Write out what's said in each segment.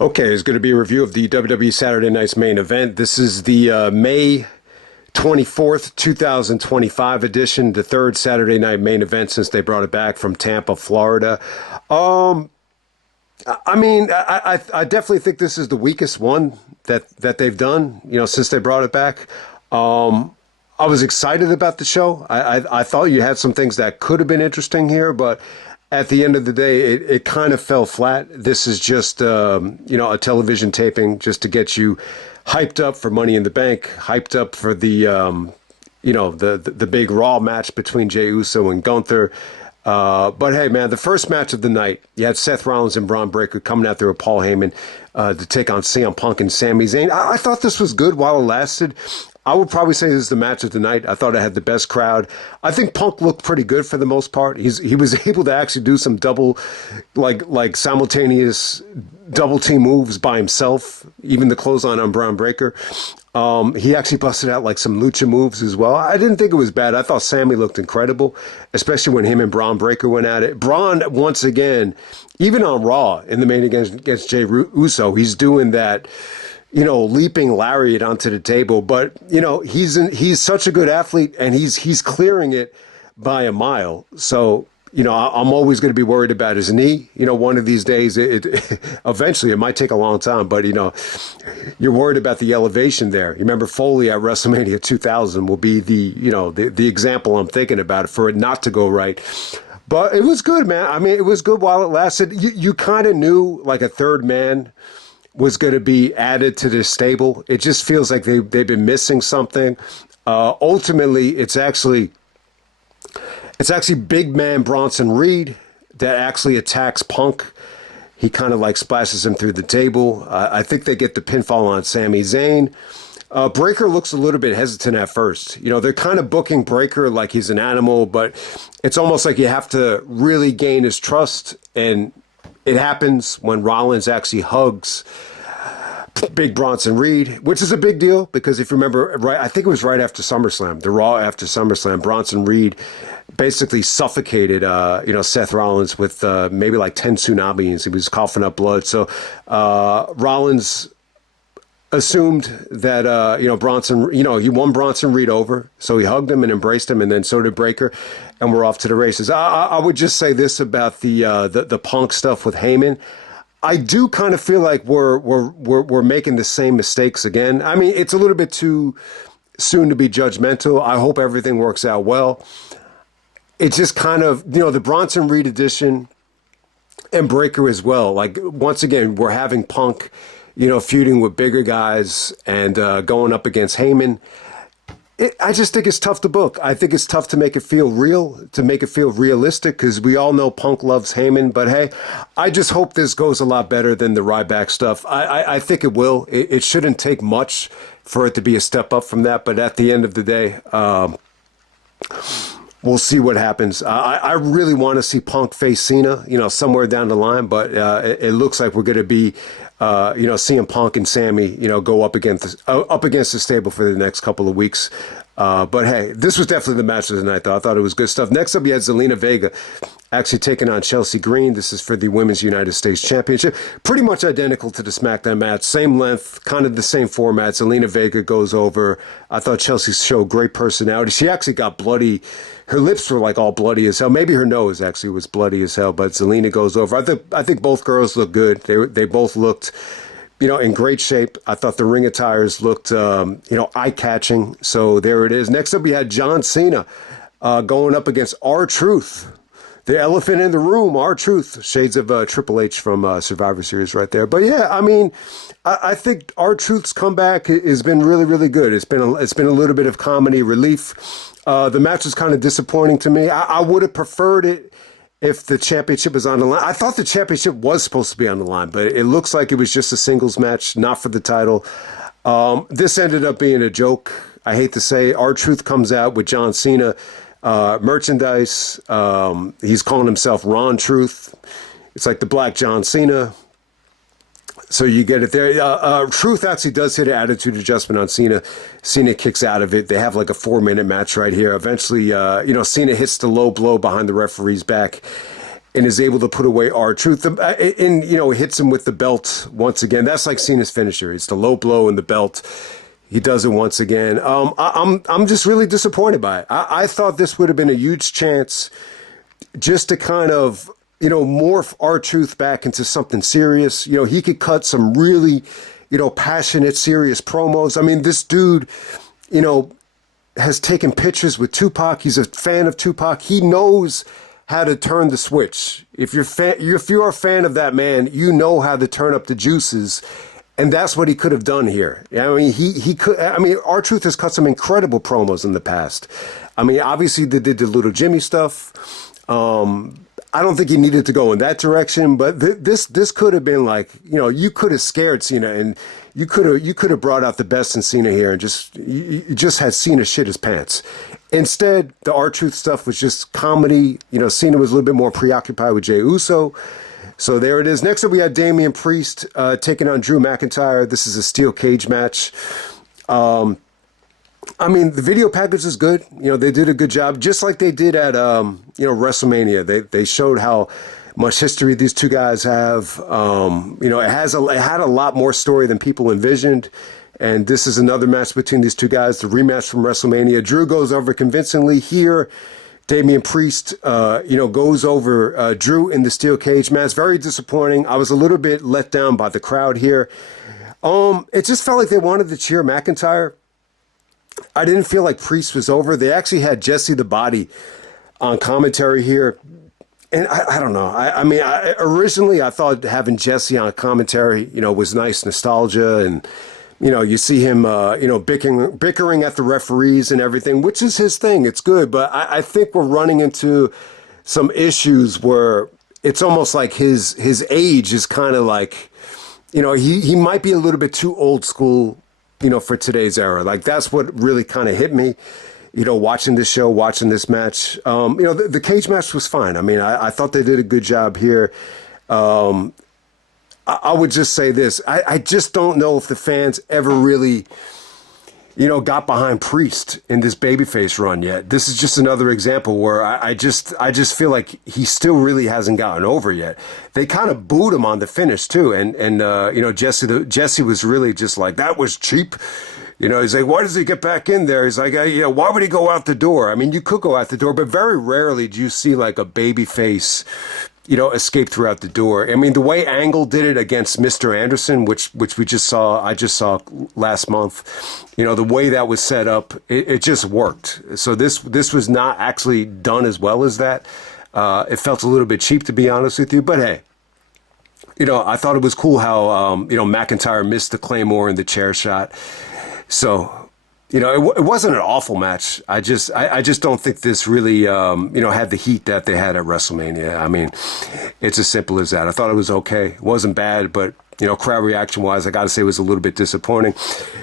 Okay, it's going to be a review of the WWE Saturday Night's main event. This is the May 24th, 2025 edition, the third Saturday night main event since they brought it back from Tampa, Florida. I definitely think this is the weakest one that they've done, since they brought it back. I was excited about the show. I thought you had some things that could have been interesting here, but at the end of the day, it kind of fell flat. This is just, a television taping just to get you hyped up for Money in the Bank, hyped up for the big Raw match between Jey Uso and Gunther. But hey, man, the first match of the night, you had Seth Rollins and Braun Breaker coming out there with Paul Heyman to take on CM Punk and Sami Zayn. I thought this was good while it lasted. I would probably say this is the match of the night. I thought it had the best crowd. I think Punk looked pretty good for the most part. He was able to actually do some double, like simultaneous double team moves by himself. Even the clothesline on Braun Breaker. He actually busted out like some lucha moves as well. I didn't think it was bad. I thought Sami looked incredible, especially when him and Braun Breaker went at it. Braun, once again, even on Raw in the main against Jey Uso, he's doing that, leaping lariat onto the table. But, he's such a good athlete and he's clearing it by a mile. So, I'm always going to be worried about his knee. One of these days, eventually it might take a long time, but, you're worried about the elevation there. You remember Foley at WrestleMania 2000 will be the example I'm thinking about for it not to go right. But it was good, man. I mean, it was good while it lasted. You kind of knew like a third man was going to be added to this stable. It just feels like they've been missing something. Ultimately, it's actually big man Bronson Reed that actually attacks Punk. He kind of like splashes him through the table. I think they get the pinfall on Sami Zayn. Breaker looks a little bit hesitant at first. They're kind of booking Breaker like he's an animal, but it's almost like you have to really gain his trust. And it happens when Rollins actually hugs big Bronson Reed, which is a big deal because if you remember, right, I think it was right after SummerSlam, the Raw after SummerSlam, Bronson Reed basically suffocated, Seth Rollins with maybe like 10 tsunamis. He was coughing up blood. So Rollins assumed that, Bronson, he won Bronson Reed over. So he hugged him and embraced him, and then so did Breaker, and we're off to the races. I would just say this about the Punk stuff with Heymon. I do kind of feel like we're making the same mistakes again. I mean, it's a little bit too soon to be judgmental. I hope everything works out well. It's just kind of, the Bronson Reed edition and Breaker as well. Like, once again, we're having Punk, feuding with bigger guys and going up against Heymon. I just think it's tough to book. I think it's tough to make it feel real, to make it feel realistic, because we all know Punk loves Heymon. But hey, I just hope this goes a lot better than the Ryback stuff. I think it will. It shouldn't take much for it to be a step up from that. But at the end of the day, we'll see what happens. I really want to see Punk face Cena, somewhere down the line. But it looks like we're going to be, seeing Punk and Sami, go up against the stable for the next couple of weeks. But hey, this was definitely the match of the night, though. I thought it was good stuff. Next up, you had Zelina Vega actually taking on Chelsea Green. This is for the Women's United States Championship. Pretty much identical to the SmackDown match. Same length, kind of the same format. Zelina Vega goes over. I thought Chelsea showed great personality. She actually got bloody. Her lips were like all bloody as hell. Maybe her nose actually was bloody as hell, but Zelina goes over. I think both girls look good. They both looked, in great shape. I thought the ring attires looked, eye-catching. So there it is. Next up, we had John Cena going up against R-Truth. The elephant in the room, R-Truth. Shades of Triple H from Survivor Series right there. But yeah, I mean, I think R-Truth's comeback has been really, really good. It's been a little bit of comedy relief. The match was kind of disappointing to me. I would have preferred it if the championship was on the line. I thought the championship was supposed to be on the line, but it looks like it was just a singles match, not for the title. This ended up being a joke. I hate to say, R-Truth comes out with John Cena merchandise. He's calling himself Ron Truth. It's like the Black John Cena. So you get it there. Truth actually does hit an attitude adjustment on Cena. Cena kicks out of it. They have like a 4-minute match right here. Eventually, Cena hits the low blow behind the referee's back. and is able to put away R-Truth. And, hits him with the belt once again. That's like Cena's finisher. It's the low blow in the belt. He does it once again. I'm just really disappointed by it. I thought this would have been a huge chance just to kind of, morph R-Truth back into something serious. He could cut some really, passionate, serious promos. I mean, this dude, has taken pictures with Tupac. He's a fan of Tupac. He knows how to turn the switch. If you're a fan of that man, you know how to turn up the juices, and that's what he could have done here. I mean, he could. I mean, R-Truth has cut some incredible promos in the past. I mean, obviously they did the Little Jimmy stuff. I don't think he needed to go in that direction, but this could have been like, you could have scared Cena, and you could have brought out the best in Cena here, and you just had Cena shit his pants. Instead, the R-Truth stuff was just comedy. Cena was a little bit more preoccupied with Jey Uso. So there it is. Next up, we had Damien Priest taking on Drew McIntyre. This is a steel cage match. I mean, the video package is good. They did a good job, just like they did at, WrestleMania. They showed how much history these two guys have. It had a lot more story than people envisioned. And this is another match between these two guys, the rematch from WrestleMania. Drew goes over convincingly here. Damien Priest, goes over Drew in the steel cage match. Very disappointing. I was a little bit let down by the crowd here. It just felt like they wanted to cheer McIntyre. I didn't feel like Priest was over. They actually had Jesse the Body on commentary here. And I don't know. Originally I thought having Jesse on commentary, was nice nostalgia. And, you see him, bickering at the referees and everything, which is his thing. It's good. But I think we're running into some issues where it's almost like his age is kind of like, he might be a little bit too old school, for today's era. Like, that's what really kind of hit me, watching this show, watching this match. The cage match was fine. I mean, I thought they did a good job here. I would just say this. I just don't know if the fans ever really, got behind Priest in this babyface run yet. This is just another example where I just feel like he still really hasn't gotten over yet. They kind of booed him on the finish too, and Jesse was really just like, that was cheap. He's like, why does he get back in there? He's like, why would he go out the door? I mean, you could go out the door, but very rarely do you see like a babyface, escape throughout the door. I mean, the way Angle did it against Mr. Anderson, which I just saw last month, the way that was set up, it just worked. So this was not actually done as well as that. It felt a little bit cheap, to be honest with you, but hey, I thought it was cool how, McIntyre missed the Claymore and the chair shot. So, it wasn't an awful match. I just don't think this really, had the heat that they had at WrestleMania. I mean, it's as simple as that. I thought it was okay. It wasn't bad, but, crowd reaction-wise, I got to say it was a little bit disappointing.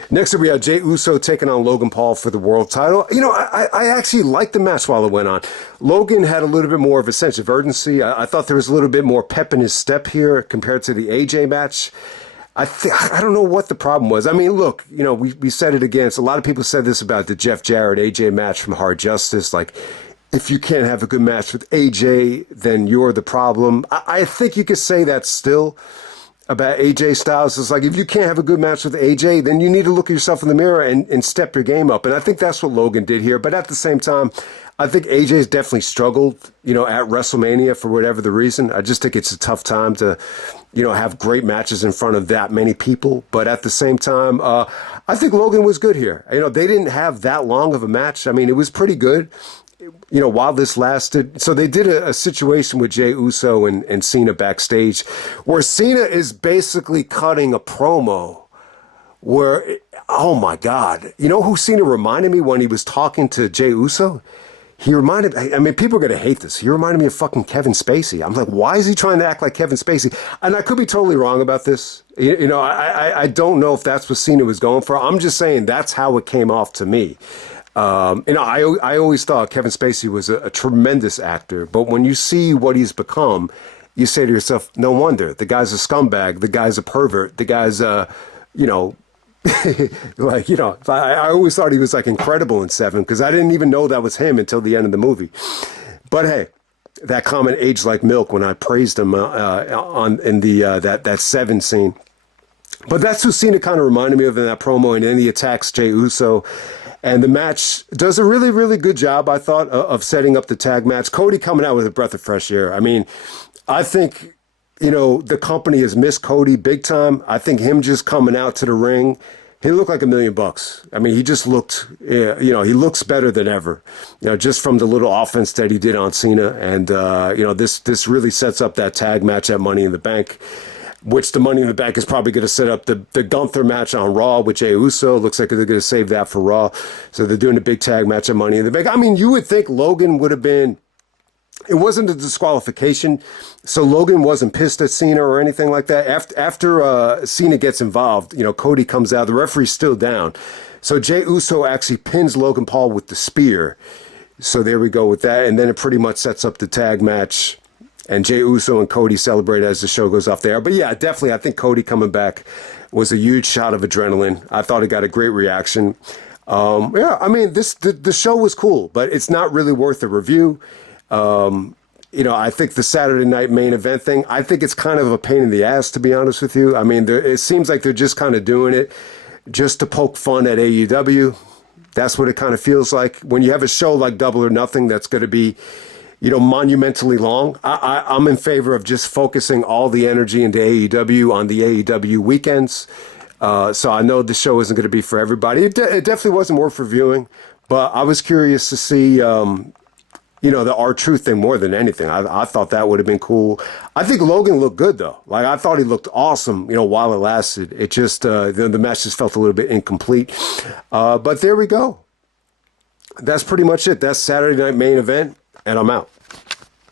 Next up, we had Jey Uso taking on Logan Paul for the world title. I actually liked the match while it went on. Logan had a little bit more of a sense of urgency. I thought there was a little bit more pep in his step here compared to the AJ match. I don't know what the problem was. I mean, look, we said it again. A lot of people said this about the Jeff Jarrett AJ match from Hard Justice. Like, if you can't have a good match with AJ, then you're the problem. I think you could say that still about AJ Styles. It's like, if you can't have a good match with AJ, then you need to look at yourself in the mirror and step your game up. And I think that's what Logan did here. But at the same time, I think AJ's definitely struggled, at WrestleMania for whatever the reason. I just think it's a tough time to, have great matches in front of that many people. But at the same time, I think Logan was good here. They didn't have that long of a match. I mean, it was pretty good, while this lasted. So they did a situation with Jey Uso and Cena backstage where Cena is basically cutting a promo where, oh my God, who Cena reminded me when he was talking to Jey Uso? He reminded, I mean, people are going to hate this. He reminded me of fucking Kevin Spacey. I'm like, why is he trying to act like Kevin Spacey? And I could be totally wrong about this. I don't know if that's what Cena was going for. I'm just saying that's how it came off to me. I always thought Kevin Spacey was a tremendous actor. But when you see what he's become, you say to yourself, no wonder. The guy's a scumbag. The guy's a pervert. The guy's I always thought he was like incredible in Seven because I didn't even know that was him until the end of the movie. But hey, that comment aged like milk when I praised him on in the that 7 scene. But that's who Cena kind of reminded me of in that promo, and then he attacks Jey Uso. And the match does a really, really good job, I thought, of setting up the tag match. Cody coming out with a breath of fresh air. I mean, I think, the company has missed Cody big time. I think him just coming out to the ring, he looked like $1 million. I mean, he just looked, he looks better than ever, just from the little offense that he did on Cena. And, this really sets up that tag match at Money in the Bank, which the Money in the Bank is probably going to set up the Gunther match on Raw with Jey Uso. Looks like they're going to save that for Raw. So they're doing a big tag match at Money in the Bank. I mean, you would think Logan would have been, it wasn't a disqualification, so Logan wasn't pissed at Cena or anything like that. After Cena gets involved, Cody comes out. The referee's still down. So Jey Uso actually pins Logan Paul with the spear. So there we go with that. And then it pretty much sets up the tag match. And Jey Uso and Cody celebrate as the show goes off there. But yeah, definitely, I think Cody coming back was a huge shot of adrenaline. I thought it got a great reaction. I mean, the show was cool, but it's not really worth a review. I think the Saturday night main event thing, I think it's kind of a pain in the ass, to be honest with you. I mean, it seems like they're just kind of doing it just to poke fun at AEW. That's what it kind of feels like. When you have a show like Double or Nothing that's going to be, monumentally long, I'm in favor of just focusing all the energy into AEW on the AEW weekends. So I know the show isn't going to be for everybody. It definitely wasn't worth reviewing, but I was curious to see, the R-Truth thing more than anything. I thought that would have been cool. I think Logan looked good, though. Like, I thought he looked awesome, while it lasted. It just, the match just felt a little bit incomplete. But there we go. That's pretty much it. That's Saturday night main event, and I'm out.